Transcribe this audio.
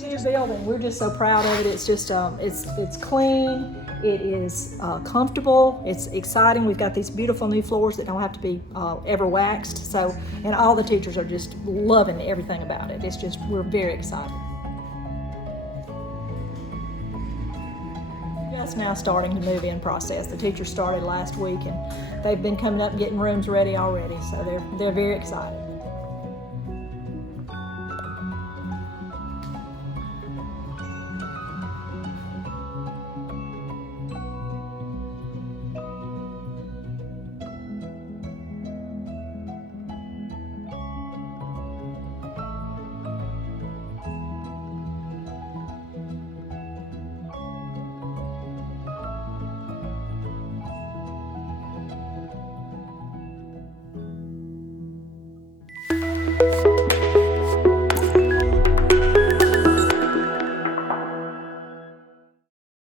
New building. We're just so proud of it. It's just it's clean. It is comfortable. It's exciting. We've got these beautiful new floors that don't have to be ever waxed. So, and all the teachers are just loving everything about it. It's just, we're very excited. Just now starting the move-in process. The teachers started last week, and they've been coming up and getting rooms ready already. So they're very excited.